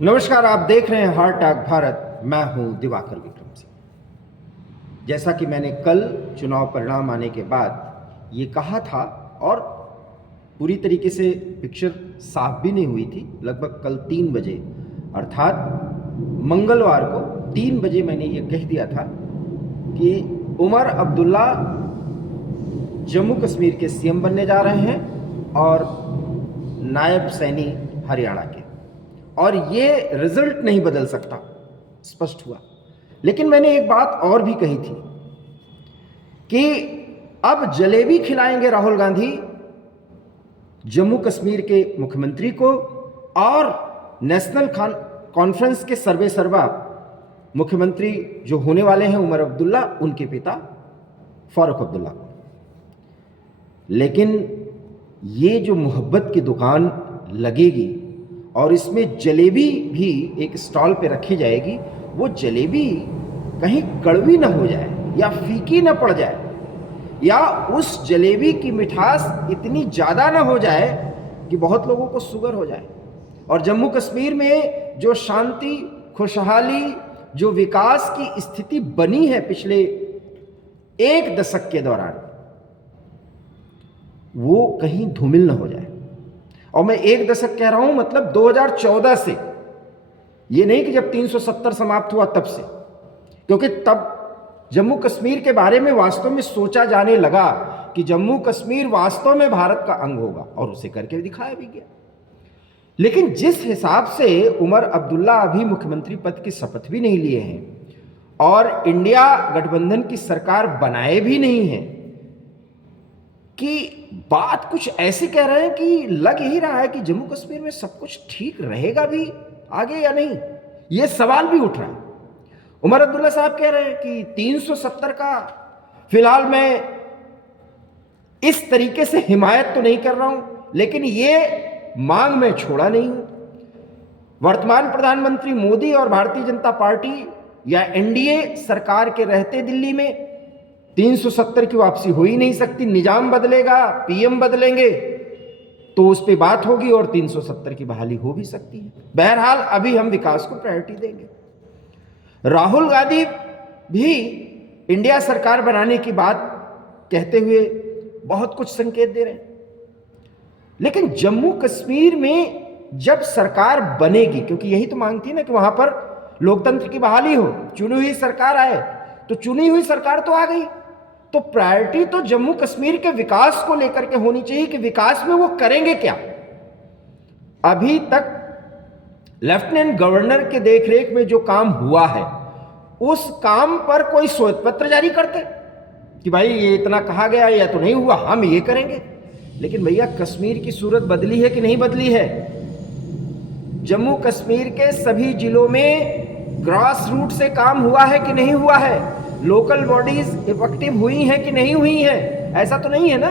नमस्कार, आप देख रहे हैं हार्ट टॉक भारत। मैं हूं दिवाकर विक्रम सिंह। जैसा कि मैंने कल चुनाव परिणाम आने के बाद ये कहा था और पूरी तरीके से पिक्चर साफ भी नहीं हुई थी, लगभग कल 3 बजे अर्थात मंगलवार को 3 बजे मैंने ये कह दिया था कि उमर अब्दुल्ला जम्मू कश्मीर के सीएम बनने जा रहे हैं और नायब सैनी हरियाणा के, और ये रिजल्ट नहीं बदल सकता, स्पष्ट हुआ। लेकिन मैंने एक बात और भी कही थी कि अब जलेबी खिलाएंगे राहुल गांधी जम्मू कश्मीर के मुख्यमंत्री को और नेशनल कॉन्फ्रेंस के सर्वे सर्वा मुख्यमंत्री जो होने वाले हैं उमर अब्दुल्ला, उनके पिता फारूक अब्दुल्ला। लेकिन ये जो मोहब्बत की दुकान लगेगी और इसमें जलेबी भी एक स्टॉल पे रखी जाएगी, वो जलेबी कहीं कड़वी ना हो जाए या फीकी ना पड़ जाए, या उस जलेबी की मिठास इतनी ज़्यादा ना हो जाए कि बहुत लोगों को शुगर हो जाए। और जम्मू कश्मीर में जो शांति, खुशहाली, जो विकास की स्थिति बनी है पिछले 1 दशक के दौरान, वो कहीं धूमिल ना हो जाए। और मैं 1 दशक कह रहा हूं, मतलब 2014 से, ये नहीं कि जब 370 समाप्त हुआ तब से, क्योंकि तब जम्मू कश्मीर के बारे में वास्तव में सोचा जाने लगा कि जम्मू कश्मीर वास्तव में भारत का अंग होगा, और उसे करके दिखाया भी गया। लेकिन जिस हिसाब से उमर अब्दुल्ला अभी मुख्यमंत्री पद की शपथ भी नहीं लिए हैं और इंडिया गठबंधन की सरकार बनाए भी नहीं है, कि बात कुछ ऐसी कह रहे हैं कि लग ही रहा है कि जम्मू कश्मीर में सब कुछ ठीक रहेगा भी आगे या नहीं, यह सवाल भी उठ रहा है। उमर अब्दुल्ला साहब कह रहे हैं कि 370 का फिलहाल मैं इस तरीके से हिमायत तो नहीं कर रहा हूं, लेकिन यह मांग मैं छोड़ा नहीं हूं। वर्तमान प्रधानमंत्री मोदी और भारतीय जनता पार्टी या एनडीए सरकार के रहते दिल्ली में 370 की वापसी हो ही नहीं सकती। निजाम बदलेगा, पीएम बदलेंगे तो उस पर बात होगी और 370 की बहाली हो भी सकती है। बहरहाल अभी हम विकास को प्रायोरिटी देंगे। राहुल गांधी भी इंडिया सरकार बनाने की बात कहते हुए बहुत कुछ संकेत दे रहे हैं, लेकिन जम्मू कश्मीर में जब सरकार बनेगी, क्योंकि यही तो मांग थी ना कि वहां पर लोकतंत्र की बहाली हो, चुनी हुई सरकार आए, तो चुनी हुई सरकार तो आ गई, तो प्रायोरिटी तो जम्मू कश्मीर के विकास को लेकर के होनी चाहिए कि विकास में वो करेंगे क्या। अभी तक लेफ्टिनेंट गवर्नर के देखरेख में जो काम हुआ है, उस काम पर कोई श्वेत पत्र जारी करते कि भाई ये इतना कहा गया या तो नहीं हुआ, हम ये करेंगे। लेकिन भैया, कश्मीर की सूरत बदली है कि नहीं बदली है? जम्मू कश्मीर के सभी जिलों में ग्रास रूट से काम हुआ है कि नहीं हुआ है? लोकल बॉडीज इफेक्टिव हुई हैं कि नहीं हुई हैं? ऐसा तो नहीं है ना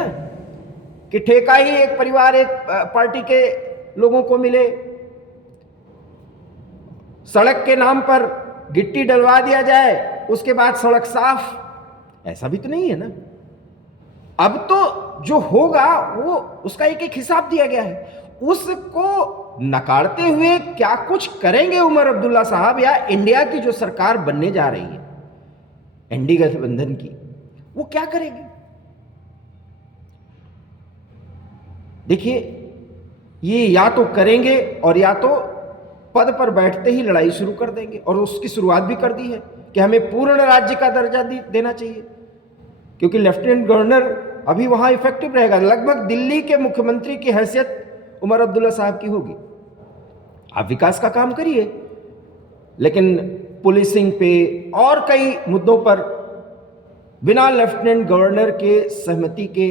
कि ठेका ही एक परिवार, एक पार्टी के लोगों को मिले, सड़क के नाम पर गिट्टी डलवा दिया जाए, उसके बाद सड़क साफ। ऐसा भी तो नहीं है ना। अब तो जो होगा वो उसका एक एक हिसाब दिया गया है। उसको नकारते हुए क्या कुछ करेंगे उमर अब्दुल्ला साहब या इंडिया की जो सरकार बनने जा रही है एनडीए गठबंधन की, वो क्या करेगी? देखिए, ये या तो करेंगे और या तो पद पर बैठते ही लड़ाई शुरू कर देंगे, और उसकी शुरुआत भी कर दी है कि हमें पूर्ण राज्य का दर्जा देना चाहिए, क्योंकि लेफ्टिनेंट गवर्नर अभी वहां इफेक्टिव रहेगा। लगभग दिल्ली के मुख्यमंत्री की हैसियत उमर अब्दुल्ला साहब की होगी। आप विकास का काम करिए, लेकिन पुलिसिंग पे और कई मुद्दों पर बिना लेफ्टिनेंट गवर्नर के सहमति के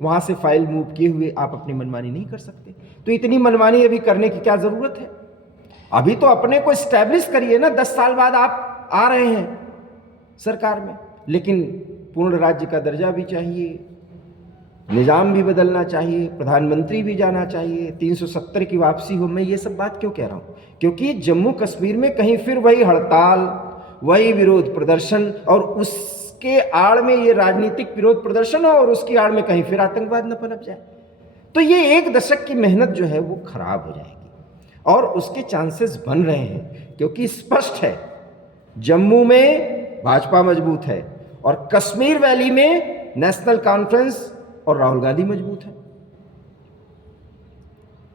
वहां से फाइल मूव किए हुए आप अपनी मनमानी नहीं कर सकते। तो इतनी मनमानी अभी करने की क्या जरूरत है? अभी तो अपने को एस्टैब्लिश करिए ना। 10 साल बाद आप आ रहे हैं सरकार में, लेकिन पूर्ण राज्य का दर्जा भी चाहिए, निजाम भी बदलना चाहिए, प्रधानमंत्री भी जाना चाहिए, 370 की वापसी हो। मैं ये सब बात क्यों कह रहा हूं? क्योंकि जम्मू कश्मीर में कहीं फिर वही हड़ताल, वही विरोध प्रदर्शन, और उसके आड़ में ये राजनीतिक विरोध प्रदर्शन हो और उसकी आड़ में कहीं फिर आतंकवाद न पनप जाए, तो ये 1 दशक की मेहनत जो है वो खराब हो जाएगी। और उसके चांसेस बन रहे हैं, क्योंकि स्पष्ट है जम्मू में भाजपा मजबूत है और कश्मीर वैली में नेशनल कॉन्फ्रेंस और राहुल गांधी मजबूत है।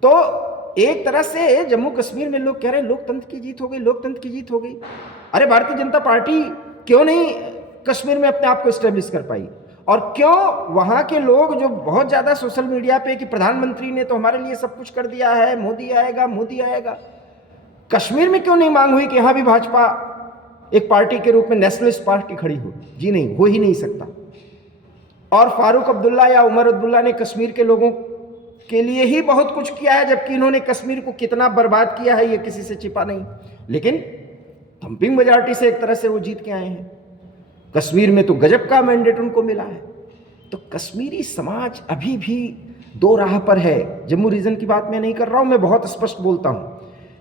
तो एक तरह से जम्मू कश्मीर में लोग कह रहे हैं लोकतंत्र की जीत हो गई, लोकतंत्र की जीत हो गई। अरे भारतीय जनता पार्टी क्यों नहीं कश्मीर में अपने आप को एस्टेब्लिश कर पाई, और क्यों वहां के लोग जो बहुत ज्यादा सोशल मीडिया पे कि प्रधानमंत्री ने तो हमारे लिए सब कुछ कर दिया है, मोदी आएगा मोदी आएगा, कश्मीर में क्यों नहीं मांग हुई कि यहां भी भाजपा एक पार्टी के रूप में नेशनलिस्ट पार्टी खड़ी हो? जी नहीं, हो ही नहीं सकता। और फारूक अब्दुल्ला या उमर अब्दुल्ला ने कश्मीर के लोगों के लिए ही बहुत कुछ किया है, जबकि इन्होंने कश्मीर को कितना बर्बाद किया है ये किसी से छिपा नहीं। लेकिन थंपिंग मेजॉरिटी से एक तरह से वो जीत के आए हैं। कश्मीर में तो गजब का मैंडेट उनको मिला है। तो कश्मीरी समाज अभी भी दो राह पर है। जम्मू रीजन की बात मैं नहीं कर रहा हूं, मैं बहुत स्पष्ट बोलता हूं।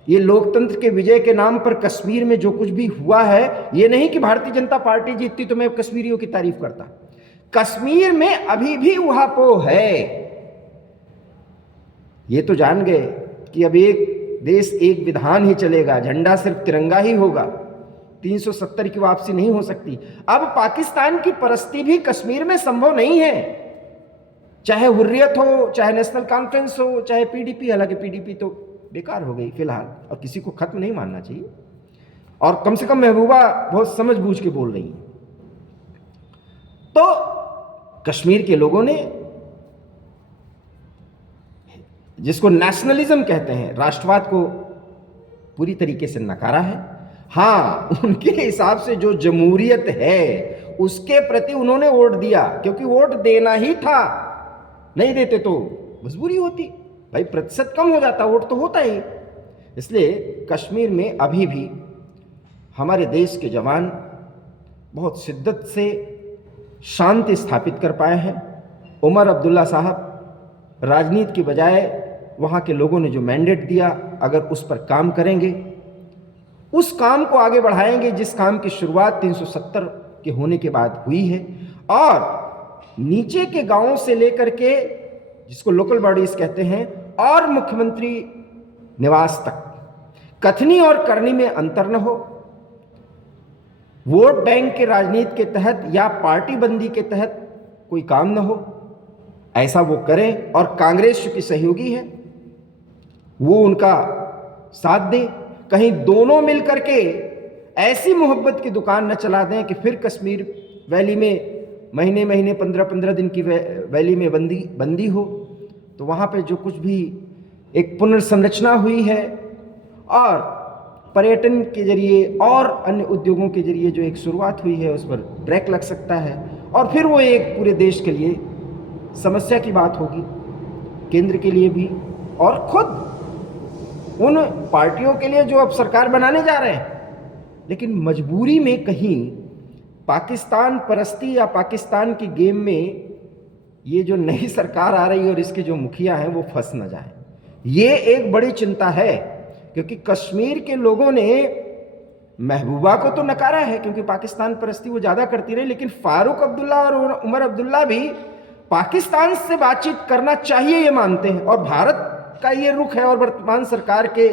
ये लोकतंत्र के विजय के नाम पर कश्मीर में जो कुछ भी हुआ है, ये नहीं कि भारतीय जनता पार्टी जीतती तो मैं कश्मीरियों की तारीफ करता। कश्मीर में अभी भी उहापोह है। ये तो जान गए कि अब एक देश एक विधान ही चलेगा, झंडा सिर्फ तिरंगा ही होगा, 370 की वापसी नहीं हो सकती। अब पाकिस्तान की परस्ती भी कश्मीर में संभव नहीं है, चाहे हुर्रियत हो, चाहे नेशनल कॉन्फ्रेंस हो, चाहे पीडीपी। हालांकि पीडीपी तो बेकार हो गई फिलहाल, और किसी को खत्म नहीं मानना चाहिए। और कम से कम महबूबा बहुत समझ बूझ के बोल रही है। तो कश्मीर के लोगों ने, जिसको नेशनलिज्म कहते हैं, राष्ट्रवाद को पूरी तरीके से नकारा है। हाँ, उनके हिसाब से जो जमहूरियत है उसके प्रति उन्होंने वोट दिया, क्योंकि वोट देना ही था। नहीं देते तो मजबूरी होती, भाई प्रतिशत कम हो जाता, वोट तो होता ही। इसलिए कश्मीर में अभी भी हमारे देश के जवान बहुत शिद्दत से शांति स्थापित कर पाए हैं। उमर अब्दुल्ला साहब राजनीति के बजाय वहाँ के लोगों ने जो मैंडेट दिया, अगर उस पर काम करेंगे, उस काम को आगे बढ़ाएंगे जिस काम की शुरुआत 370 के होने के बाद हुई है, और नीचे के गांवों से लेकर के, जिसको लोकल बॉडीज कहते हैं, और मुख्यमंत्री निवास तक कथनी और करनी में अंतर न हो। वोट बैंक के राजनीति के तहत या पार्टी बंदी के तहत कोई काम न हो, ऐसा वो करें। और कांग्रेस चूंकि सहयोगी है, वो उनका साथ दे। कहीं दोनों मिलकर के ऐसी मोहब्बत की दुकान न चला दें कि फिर कश्मीर वैली में महीने महीने 15-15 दिन की वैली में बंदी हो। तो वहाँ पे जो कुछ भी एक पुनर्संरचना हुई है, और पर्यटन के जरिए और अन्य उद्योगों के जरिए जो एक शुरुआत हुई है, उस पर ब्रेक लग सकता है, और फिर वो एक पूरे देश के लिए समस्या की बात होगी, केंद्र के लिए भी, और खुद उन पार्टियों के लिए जो अब सरकार बनाने जा रहे हैं। लेकिन मजबूरी में कहीं पाकिस्तान परस्ती या पाकिस्तान की गेम में ये जो नई सरकार आ रही है और इसके जो मुखिया हैं वो फंस न जाए, ये एक बड़ी चिंता है। क्योंकि कश्मीर के लोगों ने महबूबा को तो नकारा है, क्योंकि पाकिस्तान परस्ती वो ज़्यादा करती रही, लेकिन फारूक अब्दुल्ला और उमर अब्दुल्ला भी पाकिस्तान से बातचीत करना चाहिए ये मानते हैं। और भारत का ये रुख है, और वर्तमान सरकार के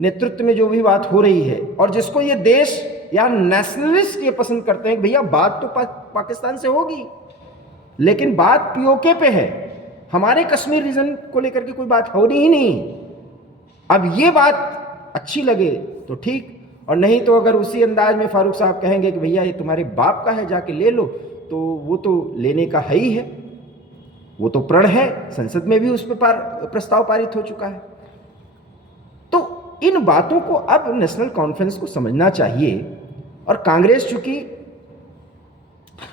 नेतृत्व में जो भी बात हो रही है, और जिसको ये देश या नेशनलिस्ट ये पसंद करते हैं कि भैया बात तो पाकिस्तान से होगी, लेकिन बात पीओके पे है, हमारे कश्मीर रीजन को लेकर के कोई बात हो रही ही नहीं। अब ये बात अच्छी लगे तो ठीक, और नहीं तो अगर उसी अंदाज में फारूक साहब कहेंगे कि भैया ये तुम्हारे बाप का है, जाके ले लो, तो वो तो लेने का है ही है, वो तो प्रण है, संसद में भी उस पर प्रस्ताव पारित हो चुका है। तो इन बातों को अब नेशनल कॉन्फ्रेंस को समझना चाहिए। और कांग्रेस चूंकि,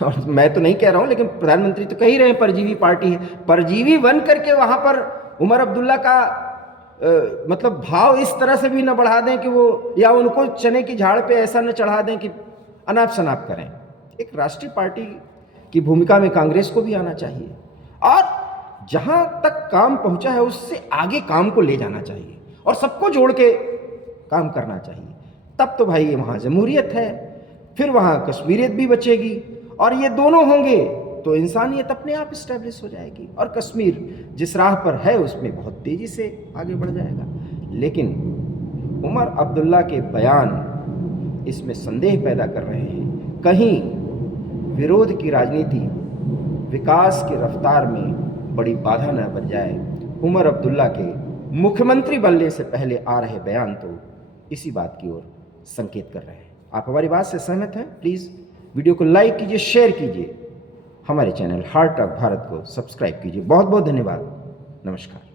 और मैं तो नहीं कह रहा हूं, लेकिन प्रधानमंत्री तो कह ही रहे हैं परजीवी पार्टी है, परजीवी बन करके वहां पर उमर अब्दुल्ला का मतलब भाव इस तरह से भी न बढ़ा दें कि वो, या उनको चने की झाड़ पे ऐसा न चढ़ा दें कि अनाप शनाप करें। एक राष्ट्रीय पार्टी की भूमिका में कांग्रेस को भी आना चाहिए, और जहां तक काम पहुंचा है उससे आगे काम को ले जाना चाहिए, और सबको जोड़ के काम करना चाहिए। तब तो भाई वहाँ जमहूरियत है, फिर वहाँ कश्मीरियत भी बचेगी, और ये दोनों होंगे तो इंसानियत अपने आप इस्टेब्लिश हो जाएगी, और कश्मीर जिस राह पर है उसमें बहुत तेजी से आगे बढ़ जाएगा। लेकिन उमर अब्दुल्ला के बयान इसमें संदेह पैदा कर रहे हैं, कहीं विरोध की राजनीति विकास की रफ्तार में बड़ी बाधा न बन जाए। उमर अब्दुल्ला के मुख्यमंत्री बनने से पहले आ रहे बयान तो इसी बात की ओर संकेत कर रहे हैं। आप हमारी बात से सहमत हैं? प्लीज़ वीडियो को लाइक कीजिए, शेयर कीजिए, हमारे चैनल हार्ट ऑफ भारत को सब्सक्राइब कीजिए। बहुत बहुत धन्यवाद। नमस्कार।